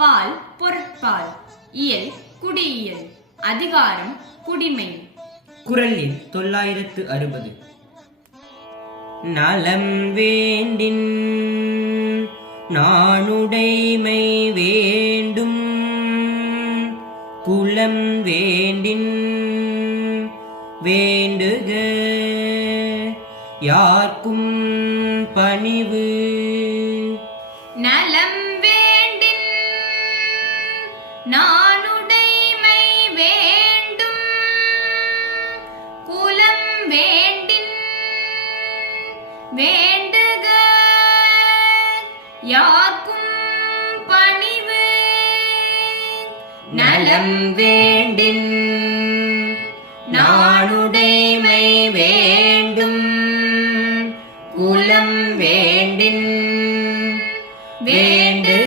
பால் பொருட்பால். இயல் குடியியல். அதிகாரம் குடிமை. குறள் எண் 960. நலம் வேண்டின் நாணுடைமை வேண்டும், குலம் வேண்டின் வேண்டுக யார்க்கும் பணிவு. நலம் வேண்டின் நாணுடைமை வேண்டும், குலம் வேண்டின் வேண்டுக யார்க்கும் பணிவு. நலம் வேண்டின் நாணுடை